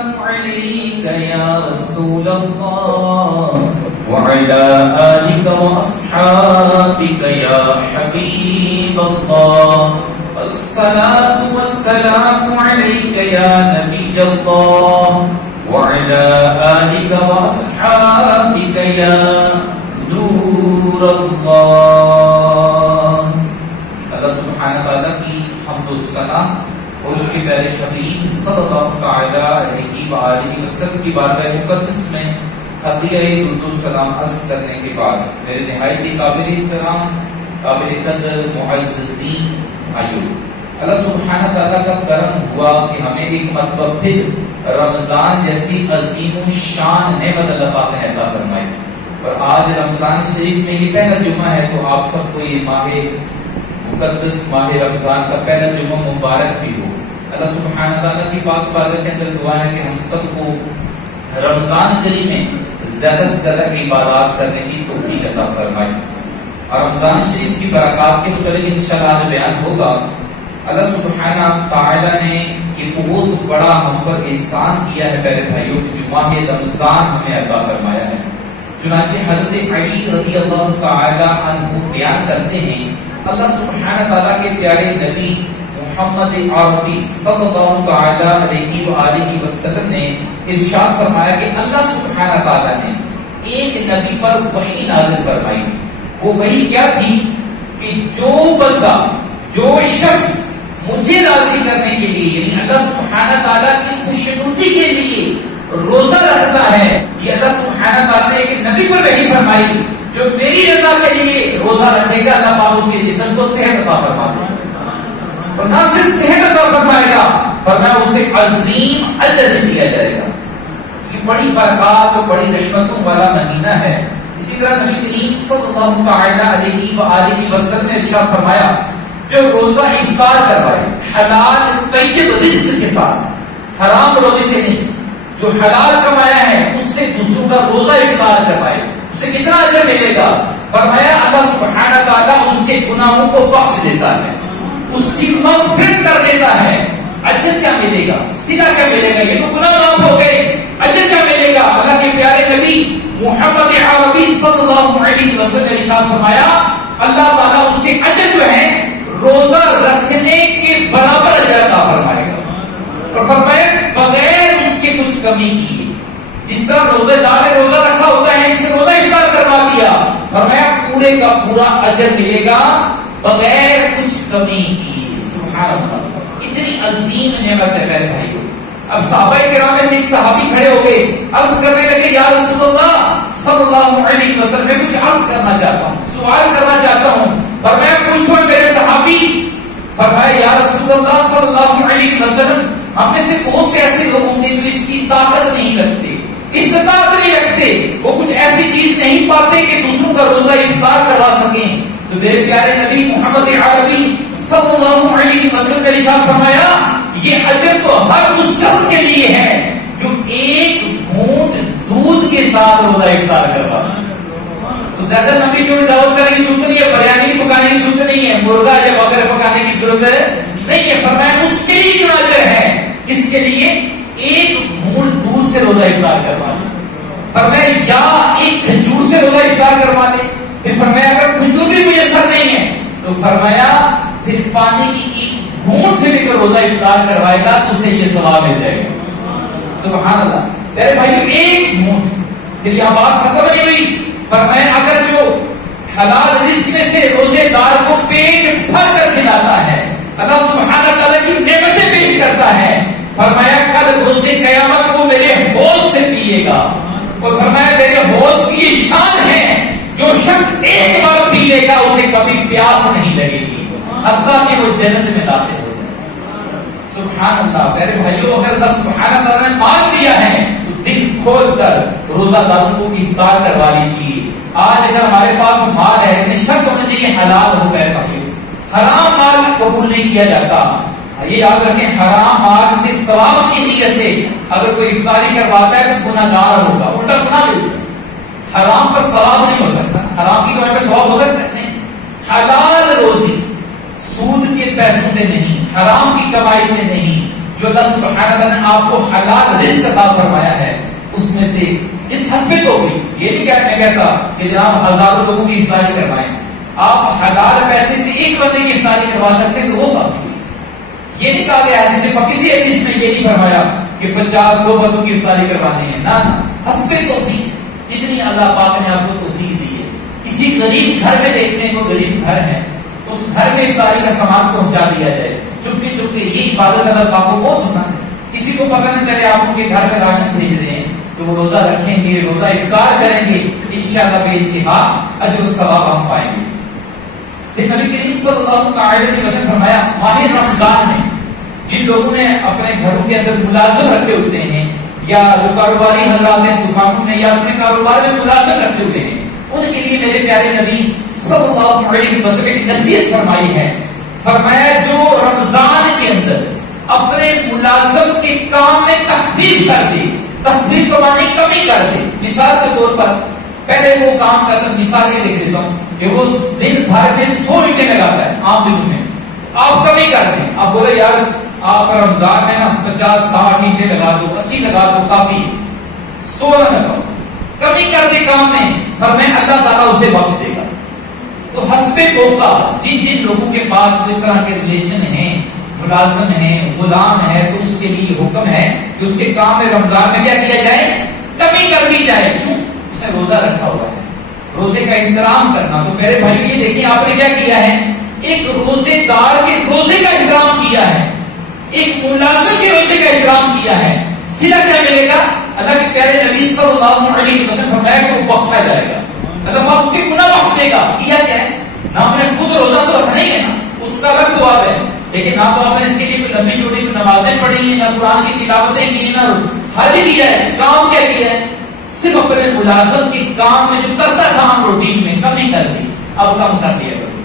والسلام عليك يا رسول الله وعلى آلك وأصحابك يا حبيب الله الصلاة والسلام عليك يا نبي الله وعلى آلك وأصحابك يا نور الله. اللہ سبحانہ تعالیٰ کی حمد و ثنا اور اس کے پیارے حبیب صلی اللہ تعالی علیہ وآلہ وسلم کی بارگاہ مقدس میں ہدیہ درود و سلام عرض کرنے کے بعد میرے نہایت قابل احترام قابل قدر معززین بھائیو، اللہ سبحانہ تعالیٰ کا کرم ہوا کہ ہمیں ایک مرتبہ پھر رمضان جیسی عظیم و شان نعمت اللہ پاک نے عطا فرمائی، اور آج رمضان شریف میں یہ پہلا جمعہ ہے، تو آپ سب کو یہ ماہ مقدس ماہ رمضان کا پہلا جمعہ مبارک بھی ہو. اللہ سبحانہ تعالیٰ کی پاک بارگاہ کے اندر دعا ہے کہ ہم سب کو رمضان کریم میں زیادہ سے زیادہ عبادات کرنے کی توفیق عطا فرمائے. اور رمضان شریف کی برکات کے متعلق انشاءاللہ آج بیان ہوگا. اللہ سبحانہ تعالیٰ نے یہ بہت بڑا ہم پر احسان کیا ہے پیارے بھائیوں کہ جو ماہ رمضان ہمیں عطا فرمایا ہے. چنانچہ حضرت علی رضی اللہ تعالی عنہ بیان کرتے ہیں اللہ سبحانہ تعالیٰ کے پیارے نبی محمد عربی صلی اللہ تعالی علیہ وآلہ وسلم نے ارشاد فرمایا کہ اللہ سبحانہ تعالیٰ نے ایک نبی پر وحی نازل فرمائی. وہ وحی کیا تھی کہ جو بندہ جو شخص مجھے راضی کرنے کے لیے یعنی اللہ سبحانہ تعالیٰ کی خوشنودی کے لیے روزہ رکھتا ہے، یہ اللہ سبحانہ تعالیٰ نے ایک نبی پر وحی فرمائی، جو میری رضا کے لیے روزہ رکھے گا اللہ پاک اس کے جسم کو صحت عطا فرما دے گا، اور نہ صرف صحت عطا فرمائے گا فرمایا اسے عظیم اجر دیا جائے گا. یہ بڑی برکات اور بڑی رحمتوں والا مہینہ ہے. اسی طرح نبی کریم صلی اللہ تعالی علیہ وآلہ وسلم نے ارشاد فرمایا جو روزہ افطار کروائے حلال طیب رزق کے ساتھ، حرام روزے سے نہیں، جو حلال کمایا ہے اس سے دوسروں کا روزہ افطار کروائے اسے کتنا اجر ملے گا؟ فرمایا اللہ سبحانہ تعالیٰ اس کے گناہوں کو بخش دیتا ہے، اس کی مغفرت کر دیتا ہے. اجر کیا ملے گا؟ صلہ کیا ملے گا؟ یہ تو گناہ معاف ہو گئے. اجر کیا ملے گا؟ اللہ کے پیارے نبی محمد عربی صلی اللہ علیہ وسلم نے ارشاد فرمایا اللہ تعالیٰ اس کے اجر جو ہے روزہ رکھنے کے برابر اجر عطا فرمائے گا، اور فرمایا بغیر اس کے کچھ کمی کیے. جس طرح روزے دار نے روزہ رکھا ہوتا ہے، اس نے روزہ افطار کروا دیا، فرمایا پورے کا پورا اجر ملے گا بغیر کچھ کمی کیے. سبحان اللہ، اتنی عظیم نعمت ہے میرے بھائیوں. اب صحابہ کرام میں سے ایک صحابی کھڑے ہو گئے، عرض کرنے لگے یا رسول اللہ صلی اللہ علیہ وسلم میں کچھ عرض کرنا چاہتا ہوں، سوال کرنا چاہتا ہوں. فرمایا پوچھو میرے صحابی. فرمایا یا رسول اللہ صلی اللہ علیہ وسلم ہم میں سے بہت سے ایسے لوگ ہوں گے جو اس کی طاقت نہیں رکھتے، استطاعت نہیں رکھتے، وہ کچھ ایسی چیز نہیں پاتے کہ دوسروں کا روزہ افطار کروا سکیں. تو میرے پیارے نبی محمد عربی صلی اللہ علیہ وسلم نے ارشاد فرمایا یہ اجر تو ہر اس شخص کے لیے ہے جو ایک گھونٹ دودھ کے ساتھ روزہ افطار کروا. تو زیادہ نبی جو دعوت کرنے کی ضرورت نہیں ہے، بریانی پکانے کی ضرورت نہیں ہے، مرغا یا بکرا پکانے کی ضرورت نہیں ہے. فرمایا اس کے لیے اتنا اجر ہے اس کے لیے ایک گھونٹ دودھ سے روزہ افطار کروا لے. فرمایا یا ایک کھجور سے روزہ افطار کروا لے. پھر فرمایا اگر کھجور بھی میسر نہیں ہے تو فرمایا پھر پانی کی ایک گھونٹ سے بھی روزہ افطار کروائے گا تو اسے یہ ثواب مل جائے گا. سبحان اللہ. میرے بھائی ایک گھونٹ، پھر یہ بات ختم نہیں ہوئی. فرمایا اگر جو حلال رزق میں سے روزے دار کو پیٹ بھر کر کھلاتا ہے، اللہ سبحانہ تعالیٰ کی نعمتیں پیش کرتا ہے، فرمایا کل روز قیامت کو میرے حوض سے پیے گا. اور فرمایا میرے حوض کی یہ شان ہے جو شخص ایک بار پیے گا اسے کبھی پیاس نہیں لگے گی حتیٰ کہ وہ جنت میں داخل ہو جائے. سبحان اللہ. میرے بھائیوں اگر اللہ سبحانہ تعالیٰ نے مال دیا ہے تو دل کھول کر روزہ داروں کو افطار کروا لیجیے. آج اگر ہمارے پاس مال ہے لیکن شرط ہونا چاہیے حلال ہو. میرے بھائیوں حرام مال قبول نہیں کیا جاتا. یہ یاد رکھیں حرام مال سے ثواب کی نیت سے اگر کوئی افطاری کرواتا ہے تو گناہگار ہوگا، الٹا گناہ ملے گا. حرام پر ثواب نہیں ہو سکتا، حرام کی کمائی پر ثواب ہو سکتا ہے. حلال روزی سود کے پیسوں سے نہیں، حرام کی کمائی سے نہیں، جو اللہ سبحانہ وتعالی نے آپ کو حلال رزق عطا فرمایا ہے اس میں سے جس حسب تو بھی، یہ نہیں میں کہتا کہ جناب ہزاروں لوگوں کی افطاری کروائیں، آپ حلال پیسے سے ایک بندے کی افطاری کروا سکتے ہیں تو وہ کافی ہے۔ یہ نہیں کہا گیا کسی حدیث میں یہ نہیں فرمایا کہ 50-100 بندوں کی افطاری کروانے ہیں، نہ حسب توفیق، اتنی اللہ پاک نے آپ کو توفیق دی ہے۔ کسی غریب گھر میں دیکھنے کو غریب گھر ہے، اس گھر میں افطاری کا سامان پہنچا دیا جائے چپکے چپکے، یہ عبادت اللہ پاک کو بہت پسند ہے۔ کسی کو پتہ نہ چلے آپ ان کے گھر میں راشن بھیج رہے ہیں تو وہ روزہ رکھیں گے، روزہ افطار کریں گے، انشاءاللہ بے انتہا اجر و ثواب ہم پائیں گے۔ پھر نبی کریم صلی اللہ علیہ وسلم فرمایا ماہ رمضان میں جن لوگوں نے اپنے گھروں کے اندر ملازم رکھے ہوتے ہیں، یا جو کاروباری حضرات ہیں دکانوں میں یا اپنے کاروبار میں ملازم رکھے ہوئے ہیں، ان کے لیے میرے پیارے نبی صلی اللہ علیہ وسلم کی نصیحت فرمائی ہے۔ فرمایا جو رمضان کے اندر اپنے ملازم کے کام میں تخفیف کر دے، تخفیف کو معنی کمی کر دے، مثال کے طور پر پہلے وہ کام کرتا، مثال یہ دیکھ لیتا ہوں کہ وہ دن بھر میں 100 اینٹیں لگاتا ہے عام دنوں میں، آپ کمی کر دیں، آپ بولے یار آپ رمضان میں نا 50-60 اینٹیں لگا دو، 80 لگا دو، کافی 100 نہ لگاؤ، کمی کر دے کام میں، پر میں اللہ تعالیٰ اسے بخش دے گا۔ تو حسب موقع جن لوگوں کے پاس اس طرح کے ریلیشن ہیں، ملازم ہیں، غلام ہے، تو اس کے لیے حکم ہے کہ اس کے کام میں رمضان میں کیا کیا جائے، کمی کر دی جائے۔ کیوں؟ اس نے روزہ رکھا ہوا ہے، روزے کا احترام کرنا۔ تو میرے بھائی یہ دیکھیں آپ نے کیا کیا ہے، ایک روزے دار کے روزے کا احترام کیا ہے، ایک ملازم کے روزے کا احترام کیا ہے۔ صلہ کیا ملے گا؟ اللہ کے پیارے نبی صلی اللہ علیہ وسلم فرمایا کہ وہ بخشا جائے گا، مطلب آپ اس کے گناہ بخش دے گا۔ کیا کیا ہے؟ نہ ہم نے خود روزہ تو رکھنا ہی ہے نا، اس کا الگ ثواب ہے، لیکن نہ تو آپ نے اس کے لیے کوئی لمبی چوڑی نمازیں پڑھی ہیں، نہ قرآن کی تلاوتیں کی ہیں، نہ حج کیا ہے، کام کیا کیا ہے، صرف اپنے ملازم کے کام میں جو کرتا کام روٹین میں کمی کر دی، اب کم کر دیا کرو،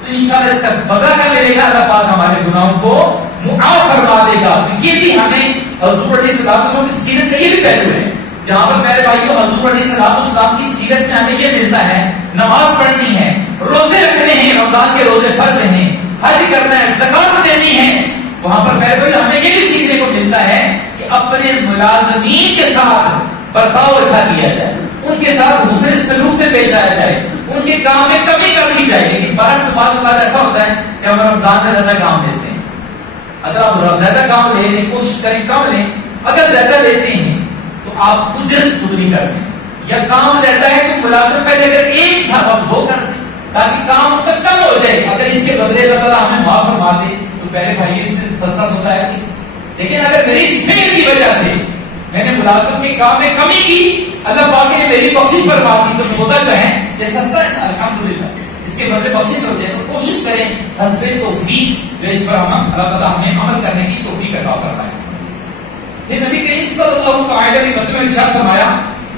تو انشاءاللہ اس کا بدلہ کیا ملے گا، اللہ پاک ہمارے گناہوں کو معاف فرما دے گا۔ تو یہ بھی ہمیں حضور علیہ السلام کی سیرت کا یہ بھی پہلو ہے، جہاں پر میرے بھائیوں حضور علیہ السلام کی سیرت میں ہمیں یہ ملتا ہے، نماز پڑھنی ہے، روزے رکھنے ہیں، رمضان کے روزے فرض ہیں، حج کرنا ہے، زکات دینی ہے، وہاں پر میرے بھائی ہمیں یہ بھی سیکھنے کو ملتا ہے کہ اپنے ملازمین کے ساتھ برتاؤ اچھا کیا جائے، ان کے ساتھ حسن سلوک سے پیش آیا جائے، ان کے کام میں کمی کر دی جائے۔ لیکن بعض ایسا ہوتا ہے کہ ہم رمضان میں زیادہ کام دیتے ہیں، اگر آپ زیادہ کام لے لیں، کوشش کریں کم لیں، اگر زیادہ لیتے ہیں تو آپ اجرت پوری کر دیں، یا کام رہتا ہے تو ملازم پہلے اگر ایک تھا اب وہ کر دیں تاکہ کام ان کا کم ہو جائے، اگر اس کے بدلے اللہ تعالیٰ ہمیں معاف فرما دے تو پہلے بھائی اس سے سستا ہوتا ہے۔ لیکن اگر میری اس فعل کی وجہ سے میں نے ملازم کے کام میں کمی کی، اللہ پاک نے میری بخشش فرما دی، تو سودا جو ہے یہ سستا ہے، الحمدللہ اس کے بدلے بخشش ہو جائے۔ تو کوشش کریں حسب توفیق جو اس پر ہم اللہ تعالیٰ ہمیں عمل کرنے کی توفیق عطا فرمائے۔ پھر نبی کریم صلی اللہ علیہ وسلم نے ارشاد فرمایا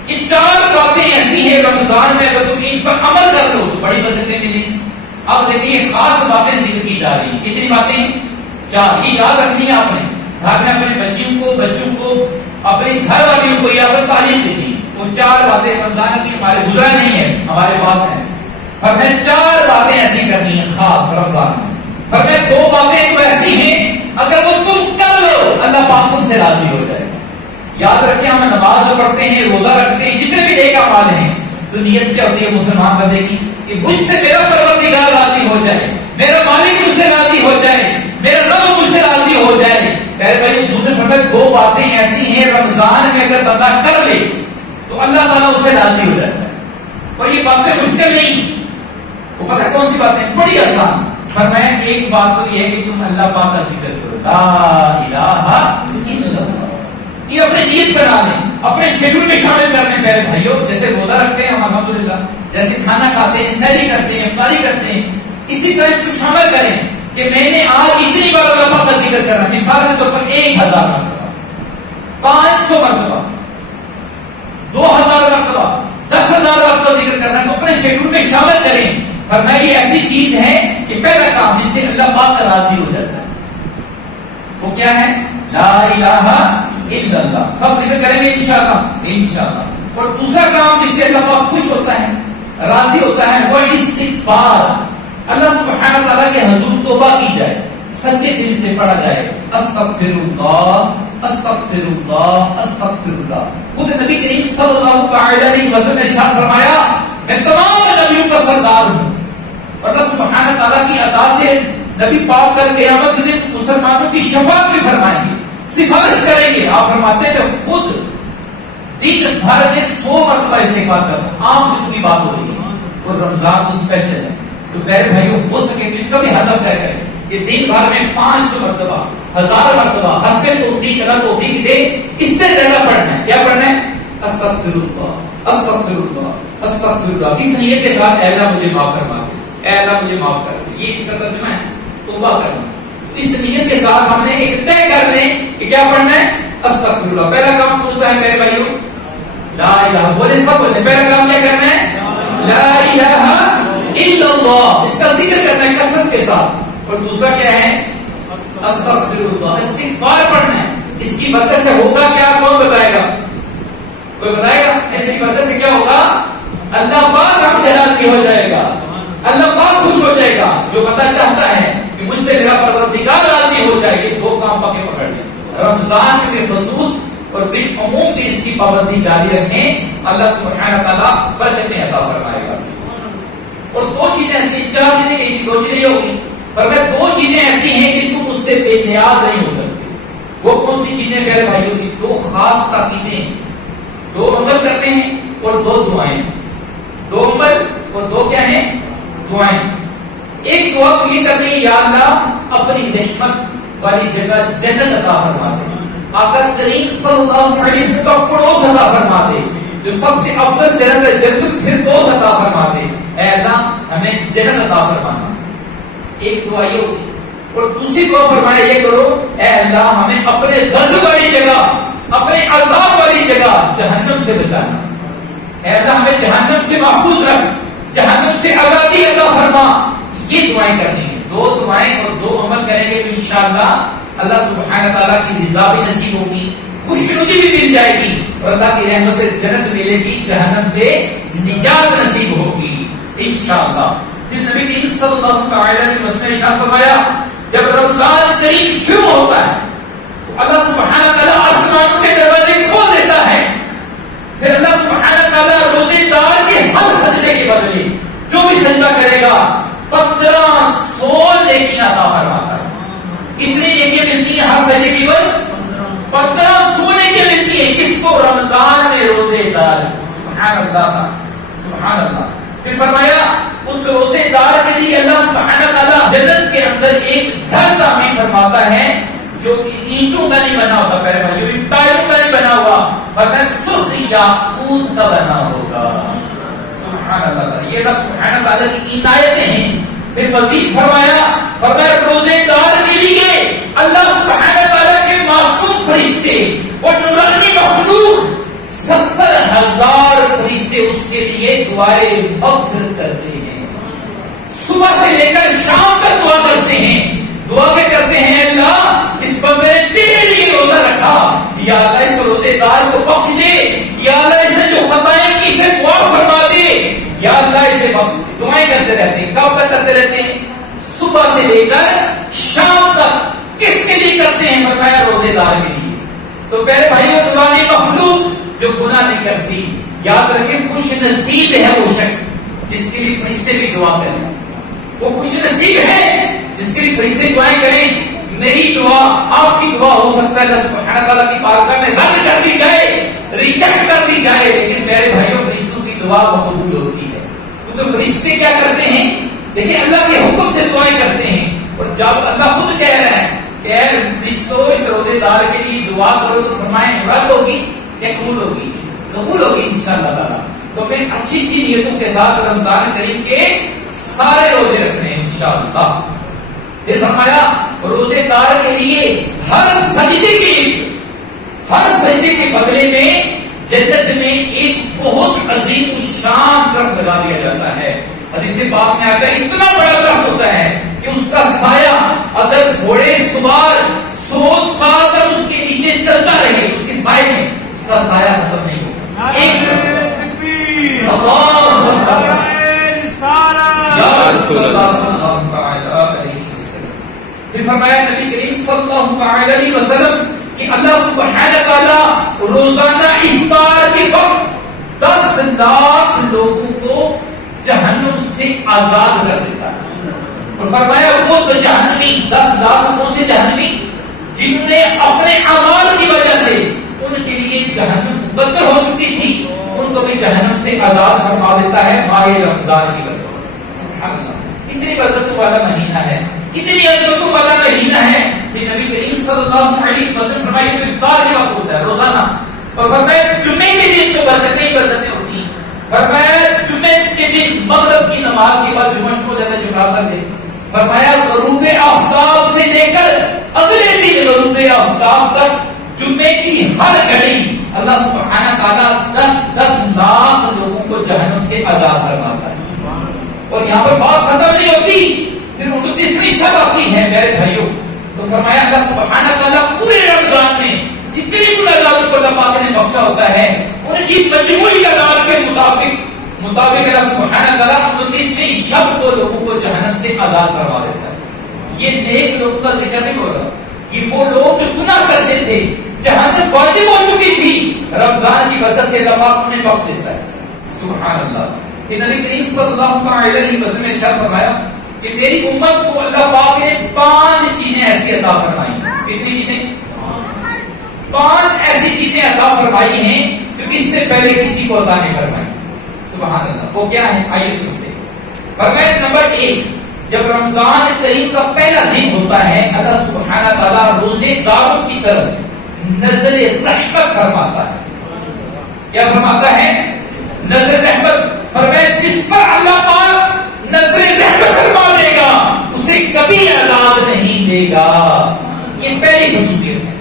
کہ 4 باتیں ایسی ہیں رمضان میں اگر تم ان پر عمل کر لو تو بڑی برکتیں ملیں۔ اب دیکھیے خاص باتیں ذکر کی جا رہی ہیں، کتنی باتیں؟ 4، یہ یاد رکھنی ہے آپ نے، گھر میں اپنے بچوں کو اپنی گھر والیوں کو یا پر تعلیم دینی۔ وہ 4 باتیں رمضان کی ہمارے گزرا نہیں ہے، ہمارے پاس ہیں، پر میں 4 باتیں ایسی کرنی ہیں خاص رمضان میں، پر میں 2 باتیں تو ایسی ہیں اگر وہ تم کر لو اللہ پاک تم سے راضی ہو جائے۔ یاد رکھیں ہم نماز پڑھتے ہیں، روزہ رکھتے ہیں، جتنے بھی نیک اعمال ہیں، تو نیت کیا ہوتی ہے مسلمان بندے کی کہ مجھ سے میرا پروردگار راضی ہو جائے، میرا مالک مجھ سے راضی ہو جائے، میرا رب مجھ سے راضی ہو جائے۔ میرے بھائی حضور نے فرمایا 2 باتیں ایسی ہیں رمضان میں اگر بندہ کر لے تو اللہ تعالیٰ اس سے راضی ہو جاتا ہے، اور یہ باتیں مشکل نہیں، وہ پتہ کون سی باتیں؟ بڑی آسان۔ فرمایا ایک بات تو یہ ہے کہ تم اللہ پاک کا ذکر کرو، لا الہ الا اللہ، یہ اپنے نیت بنا لیں، اپنے شیڈول میں شامل کر لیں۔ میرے بھائیوں جیسے روزہ رکھتے ہیں ہم الحمدللہ، جیسے کھانا کھاتے ہیں، سحری کرتے ہیں، افطاری کرتے ہیں، اسی طرح اس کو شامل کریں کہ میں نے آج اتنی بار اللہ پاک کا ذکر کرنا، مثال کے طور پر 1000 مرتبہ، 500 مرتبہ، 2000 مرتبہ، 10,000 مرتبہ ذکر کرنا، تو اپنے شیڈول میں شامل کریں۔ فرمایا یہ ایسی چیز ہے کہ پہلا کام جس سے اللہ پاک کا راضی ہو جاتا ہے وہ کیا ہے؟ لا الہ الا اللہ، سب ذکر کریں گے انشاءاللہ۔ اور دوسرا کام جس سے اللہ پاک خوش ہوتا ہے، راضی ہوتا ہے، وہ استغفار، اللہ سبحانہ تعالیٰ کے حضور توبہ کی جائے، سچے دل سے پڑھا جائے استغفر اللہ استغفر اللہ استغفر اللہ. خود نبی کریم صلی اللہ تعالی علیہ وسلم نے ارشاد فرمایا میں تمام نبیوں کا سردار ہوں. اور اللہ سبحانہ تعالیٰ کی عطا سے نبی پاک کر قیامت کے دن مسلمانوں کی شفاعت بھی فرمائیں گے, سفارش کریں گے. آپ فرماتے ہیں میں خود دن بھر میں 100 مرتبہ استغفار کرتا ہوں. عام دنوں کی بات ہو رہی ہے اور رمضان تو اسپیشل ہے. تو میرے بھائیوں ہو سکے تو اس کا بھی ہدف طے کریں کہ دن بھر میں 500 مرتبہ 1000 مرتبہ حسب توفیق اللہ توفیق دے اس سے زیادہ پڑھنا ہے. کیا پڑھنا ہے؟ استغفر اللہ استغفر اللہ استغفر اللہ. اس نیت کے ساتھ اے اللہ مجھے معاف فرما دے, اے اللہ مجھے معاف کر دے. یہ اس کا ترجمہ ہے توبہ کرنا. اس نیت کے ساتھ ہم نے ایک طے کر لیں کہ کیا پڑھنا ہے استغفر اللہ. پہلا کام کون سا ہے میرے بھائیوں؟ لا الہ. بولے سب بولے پہلا کام کیا کرنا ہے؟ لا الہ الا اللہ. اس کا ذکر کرنا ہے کثرت کے ساتھ. اور دوسرا کیا ہے؟ استغفر اللہ, استغفار پڑھنا ہے. اس کی برکت سے ہوگا کیا؟ کون بتائے گا؟ کوئی بتائے گا؟ اس کی برکت سے کیا ہوگا؟ اللہ پاک ہم سے راضی ہو جائے گا, اللہ پاک خوش ہو جائے گا. جو بندہ چاہتا ہے کہ مجھ سے میرا پروردگار راضی ہو جائے, یہ 2 کام پکڑ لیں. رمضان میں خصوص اور بالعموم بھی اس کی پابندی جاری رکھیں, اللہ سبحانہ تعالیٰ برکتیں عطا فرمائے گا. اور 2 چیزیں ایسی, 4 چیزیں کہیں 2 چیزیں ہوگی, پر میں 2 چیزیں ایسی ہیں کہ تم اس سے بے نیاز نہیں ہو سکتے. وہ کون سی چیزیں میرے بھائیوں کی؟ 2 خاص تاکیدیں, 2 عمل کرتے ہیں اور 2 دعائیں. 2 عمل اور 2 کیا ہیں؟ دعائیں. ایک دعا تو یہ کرنی ہے یا اللہ اپنی رحمت والی جگہ جنت عطا فرما دے. آقا کریم صلی اللہ علیہ وسلم کا پڑوس عطا فرما دے جو سب سے افضل جنت ہے, جنت پھر دوست عطا فرما دے. اے اللہ ہمیں جنت عطا فرمانا. ایک دعا یہ ہوتی. اور دوسری دعا فرمایا یہ کرو اے اللہ ہمیں اپنے غضب والی جگہ اپنے عذاب والی جگہ جہنم سے بچانا. اے اللہ ہمیں جہنم سے محفوظ رکھ, جہنم سے آزادی عطا فرما. یہ دعائیں کرنی ہیں. 2 دعائیں اور 2 عمل کریں گے تو انشاءاللہ اللہ سبحانہ تعالیٰ کی رضا بھی نصیب ہوگی, خوشنودی بھی مل جائے گی, اور اللہ کی رحمت سے جنت ملے گی, جہنم سے نجات نصیب ہوگی انشاءاللہ. جس نبی کریم صلی اللہ تعالی علیہ وسلم نے ارشاد فرمایا جب رمضان کریم شروع ہوتا ہے تو اللہ سبحانہ تعالیٰ آسمانوں کے دروازے کھول دیتا ہے. پھر اللہ سبحانہ تعالیٰ روزے دار کے ہر سجدے کے بدلے جو بھی سجدہ کرے گا 1500 نیکیاں عطا فرماتا ہے. کتنی نیکیاں ملتی ہیں ہر سجدے کی؟ بس 1500 نیکیاں ملتی ہیں. کس کو؟ رمضان میں روزے دار. سبحان اللہ سبحان اللہ. پھر فرمایا اس روزے دار کے لیے اللہ سبحانہ تعالیٰ جنت کے اندر ایک گھر تعمیر فرماتا ہے جو اینٹوں کا نہیں بنا ہوتا, پہلے بھائی ٹائروں کا نہیں بنا ہوا, بلکہ سرخ یاقوت کا بنا ہوگا. سبحان اللہ. یہ اللہ سبحانہ تعالیٰ کی عنایتیں ہیں. پھر مزید فرمایا روزے دار کے لیے اللہ سبحانہ تعالیٰ کے معصوم فرشتے اور نورانی مخلوق 70,000 فرشتے اس کے لیے دعائیں مغفرت کرتے ہیں. صبح سے لے کر شام تک دعا کرتے ہیں. دعا کیا کرتے ہیں؟ اللہ اس بندے نے تیرے لیے روزہ رکھا, یا اللہ اس روزے دار کو بخش دے, یا اللہ اس نے جو خطائیں کی اسے معاف فرما دے, یا اللہ اسے بخش دے. دعائیں کرتے رہتے ہیں. کب تک کرتے رہتے ہیں؟ صبح سے لے کر شام تک. کس کے لیے کرتے ہیں؟ فرمایا روزے دار کے لیے. تو پہلے بھائیوں نورانی مخلوق جو گناہ نہیں کرتی, یاد رکھیں خوش نصیب ہے وہ شخص جس کے لیے فرشتے بھی دعا کریں. وہ خوش نصیب ہے جس کے لیے فرشتے دعائیں کریں. میری دعا آپ کی دعا ہو سکتا ہے اللہ سبحانہ تعالیٰ کی بارگاہ میں رد کر دی جائے, ریجیکٹ کر دی جائے, لیکن میرے بھائیوں فرشتوں کی دعا قبول ہوتی ہے. کیونکہ فرشتے کیا کرتے ہیں؟ دیکھیں اللہ کے حکم سے دعائیں کرتے ہیں. اور جب اللہ خود کہہ رہا ہے کہ اے فرشتوں اس روزے دار کے لیے دعا کرو تو فرمائیں رد ہوگی یا قبول ہوگی؟ قبول ہوگی انشاءاللہ تعالیٰ. تو پھر اچھی نیتوں کے ساتھ رمضان کریم کے سارے روزے رکھنے ہیں انشاءاللہ. پھر فرمایا روزے دار کے لیے ہر سجدے کے بدلے میں جنت میں ایک بہت عظیم الشان درخت لگا دیا جاتا ہے. حدیث پاک میں آتا ہے اتنا بڑا درخت ہوتا ہے کہ اس کا سایہ اگر گھوڑے سوار 100 سال تک اس کے نیچے چلتا رہے, اس کی سائے میں اس کا سایہ ختم نہیں ہوگا. پھر فرمایا اللہ علیہ وسلم کہ اللہ سبحانہ تعالیٰ روزانہ افطار کے وقت 10 لاکھ لوگوں کو جہنم سے آزاد کر دیتا ہے. اور فرمایا وہ تو جہنمی 10 لاکھ کون سے جہنمی جنہوں نے اپنے اعمال کی وجہ سے ان کے لیے جہنم مقدر ہو چکی تھی, ان کو بھی جہنم سے آزاد فرما دیتا ہے ماہ رمضان کی وجہ سے. سبحان اللہ, کتنی برکتوں والا مہینہ ہے, کتنی عظمتوں والا مہینہ ہے. یہ نبی کریم صلی اللہ علیہ وسلم فرمایا کہ افطار کے وقت ہوتا ہے روزانہ, اور فرمایا جمعے کے دن تو برکتیں ہوتی ہیں. فرمایا جمعے کے دن مغرب کی نماز کے بعد جمعہ کو جاتا ہے جمعہ کر دے. فرمایا غروب آفتاب سے لے کر اگلے دن غروب آفتاب تک جمعے کی ہر گھڑی اللہ سبحانہ تعالیٰ 10 لاکھ لوگوں کو جہنم سے آزاد کرواتا ہے. اور یہاں پر بات ختم نہیں ہوتی, پھر 29ویں شب آتی ہے میرے بھائیوں. تو فرمایا اللہ سبحانہ تعالیٰ پورے رمضان میں جتنے گناہگاروں کو اللہ پاک نے بخشا ہوتا ہے ان کی مجموعی تعداد کے مطابق اللہ سبحانہ تعالیٰ 29ویں شب کو لوگوں کو جہنم سے آزاد کروا دیتا ہے. یہ نیک لوگوں کا ذکر نہیں ہو رہا, یہ وہ لوگ جو گناہ کرتے تھے, جہنم واجب ہو چکی تھی, رمضان کی برکت سے اللہ پاک انہیں بخش دیتا ہے. سبحان اللہ. کہ نبی کریم صلی اللہ علیہ وسلم نے ارشاد فرمایا کہ میری امت کو اللہ پاک نے 5 چیزیں ایسی عطا فرمائی. کتنی چیزیں؟ 5 ایسی چیزیں عطا فرمائی ہیں جو اس سے پہلے کسی کو عطا نہیں فرمائی. سبحان اللہ. وہ کیا ہے؟ آئیے سنتے ہیں. فرمایا نمبر 1, جب رمضان کریم کا پہلا دن ہوتا ہے اللہ سبحانہ تعالیٰ روزے داروں کی طرف نظر رحمت فرماتا ہے. کیا فرماتا ہے؟ نظر رحمت. فرمایا جس پر اللہ پاک نظر رحمت فرما دے گا اسے کبھی عذاب نہیں دے گا. یہ پہلی خصوصیت ہے.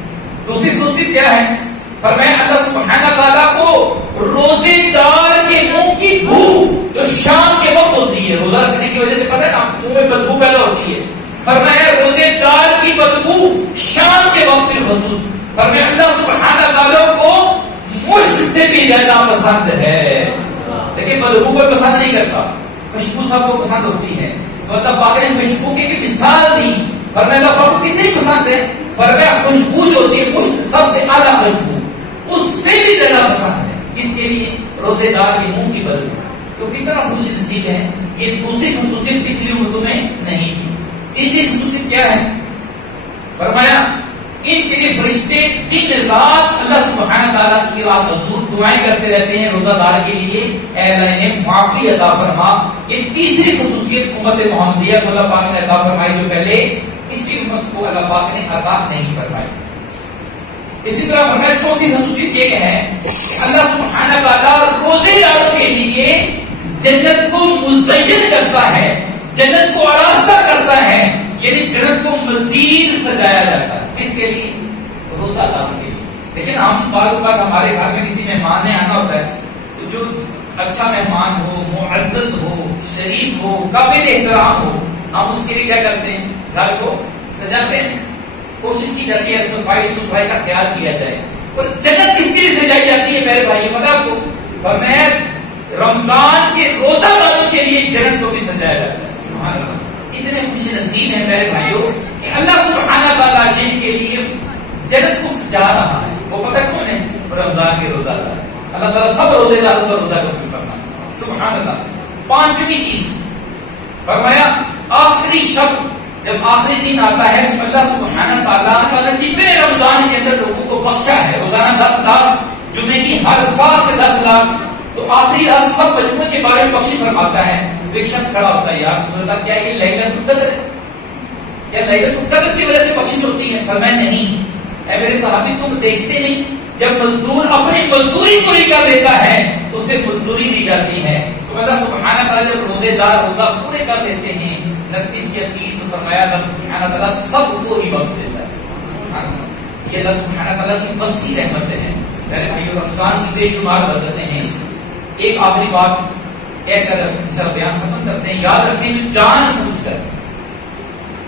دوسری خصوصیت کیا ہے؟ فرمایا اللہ سبحانہ تعالیٰ کو روزے دار کے منہ کی بو جو شام کے وقت ہوتی ہے, روزہ رکھنے کی وجہ سے پتہ ہے نا منہ میں بدبو پیدا ہوتی ہے, فرمایا روزے دار کی بدبو شام کے وقت میں محسوس. فرمایا اللہ سبحانہ تعالیٰ کو مشک سے بھی زیادہ پسند ہے. لیکن بدبو کو پسند نہیں کرتا, خوشبو سب کو پسند ہوتی ہے. تو اللہ پاک نے خوشبو کی مثال دی. فرمایا اللہ پاک کو کتنی پسند ہے؟ فرمایا خوشبو جو ہوتی ہے مشک سب سے اعلیٰ خوشبو اس سے بھی زیادہ پسند ہے. اس کے لیے روزے دار کے منہ کی بدبو تو کتنا خوش نصیب ہے. یہ دوسری خصوصیت پچھلی امتوں میں نہیں تھی. تیسری خصوصیت کیا ہے؟ فرمایا ان کے لیے فرشتے دن رات اللہ سبحانہ تعالیٰ کی رات حضور دعائیں کرتے رہتے ہیں روزہ دار کے لیے, اے اللہ انہیں معافی عطا فرما. یہ تیسری خصوصیت امت محمدیہ کو اللہ پاک نے عطا فرمائی جو پہلے کسی امت کو اللہ پاک نے عطا نہیں فرمائی. اسی طرح فرمایا چوتھی خصوصیت یہ ہے اللہ سبحانہ تعالیٰ روزے داروں کے لیے جنت کو مزین کرتا ہے, جنت کو آراستہ کرتا ہے, یعنی جنت کو مزید سجایا جاتا ہے. کس کے لیے؟ روزہ داروں کے لیے. لیکن ہم بار بار ہمارے گھر میں کسی مہمان نے آنا ہوتا ہے تو جو اچھا مہمان ہو, معزز ہو, شریف ہو, قابل احترام ہو, ہم اس کے لیے کیا کرتے ہیں؟ گھر کو سجاتے ہیں, کوشش کی جاتی ہے صفائی کا خیال کیا جائے. اور جنت کس کے لیے سجائی جاتی ہے میرے بھائی پتہ آپ کو؟ فرمایا رمضان کے روزہ داروں کے لیے جنت کو بھی سجایا جاتا ہے. سبحان اللہ. اتنے خوش نصیب ہیں میرے بھائیوں کہ اللہ سبحانہ تعالیٰ جن کے لیے جنت کو سجا رہا ہے وہ پتہ کون ہے؟ رمضان کے روزہ دار. اللہ تعالیٰ سب روزے داروں کا روزہ قبول کرنا. سبحان اللہ. 5ویں چیز فرمایا آخری شب جب آخری دن آتا ہے تو اللہ سبحانہ تعالیٰ جتنے رمضان کے اندر لوگوں کو بخشا ہے روزانہ 10 لاکھ, جمعے کی ہر سال کے 10 لاکھ, تو آخری رات سب مجموعے کے بارے میں بخشش فرماتا ہے. تو ایک شخص کھڑا ہوتا ہے, یا رسول اللہ کیا یہ لیلۃ القدر ہے؟ کیا لیلۃ القدر کی وجہ سے بخشش ہوتی ہے؟ فرمایا نہیں. اے میرے صحابی تم دیکھتے نہیں جب مزدور اپنی مزدوری پوری کر لیتا ہے تو اسے مزدوری دی جاتی ہے. تو اللہ سبحانہ تعالیٰ جب روزے دار روزہ پورے کر لیتے ہیں 29 یا 30 تو فرمایا اللہ سبحانہ تعالیٰ سب کو ہی بخش دیتا ہے. یہ اللہ سبحانہ تعالیٰ کی وسیع رحمتیں ہیں میرے بھائیوں. رمضان کی بے شمار برکتیں ہیں. ایک آخری بات کہہ کر انشاءاللہ بیان ختم کرتے ہیں. یاد رکھیں جو جان بوجھ کر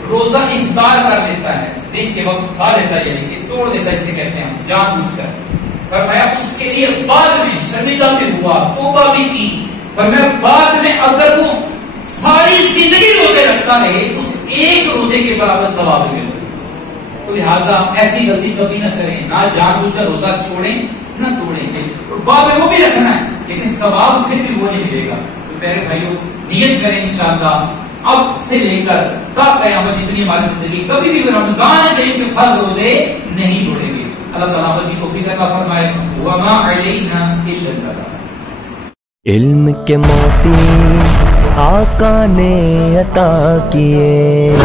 روزہ افطار کر دیتا ہے, دن کے وقت کھا لیتا ہے, یعنی کہ توڑ دیتا ہے, جسے کہتے ہیں ہم جان بوجھ کر, فرمایا اس کے لیے بعد میں شرمندہ بھی ہوا, توبہ بھی کی, فرمایا بعد میں اگر وہ ساری زندگی روزے رکھتا رہے اس ایک روزے کے برابر ثواب مل سکتا. تو لہٰذا ایسی غلطی کبھی نہ کریں، نہ جان بوجھ کر روزہ چھوڑیں نہ توڑیں گے، اور باب میں وہ بھی رکھنا ہے لیکن ثواب پھر بھی وہ نہیں ملے گا۔ تو پیارے بھائیوں نیت کریں انشاءاللہ اب سے لے کر تا قیامت جتنی ہماری زندگی کبھی بھی رمضان کریم کے فرض روزے نہیں چھوڑیں گے۔ اللہ تعالیٰ کی توفیق عطا فرمائے۔ وما علینا الا البلاغ۔ علم کے موتی آقا نے عطا کیے،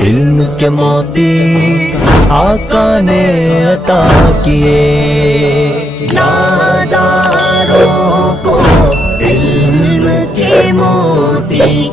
علم کے موتی آقا نے عطا کیے، ناداروں کو علم کے موتی